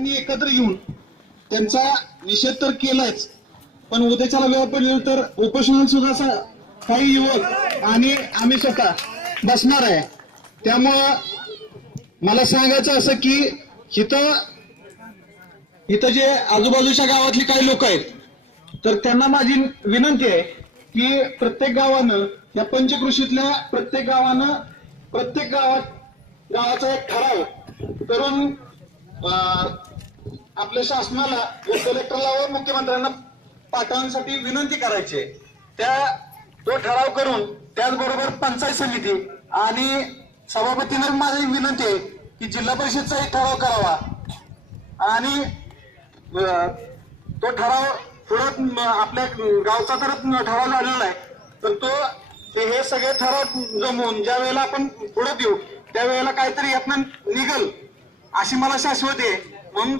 आणि एकत्र येऊन त्यांचा निषेध तर केलाच, पण उद्याच्याला वेळ पडली तर उपोषणाला सुद्धा काही युवक आणि आम्ही स्वतः बसणार आहे. त्यामुळं मला सांगायचं असं की इथं जे आजूबाजूच्या गावातली काही लोक आहेत, तर त्यांना माझी विनंती आहे की प्रत्येक गावानं, या पंचकृषीतल्या प्रत्येक गावानं, प्रत्येक गावाचा एक ठराव करून आपल्या शासनाला व कलेक्टरला व मुख्यमंत्र्यांना पाठवण्यासाठी विनंती करायची आहे. तो ठराव करून त्याचबरोबर पंचायत समिती आणि सभापतींना माझी विनंती आहे की जिल्हा परिषदचाही ठराव करावा आणि तो ठराव पुढे आपल्या गावचा तर ठराव झालेला आहे, तर हे सगळे ठराव जमवून ज्या वेळेला आपण पुढे देऊ त्यावेळेला काहीतरी यातनं निघल अशी मला शाश्वती आहे. म्हणून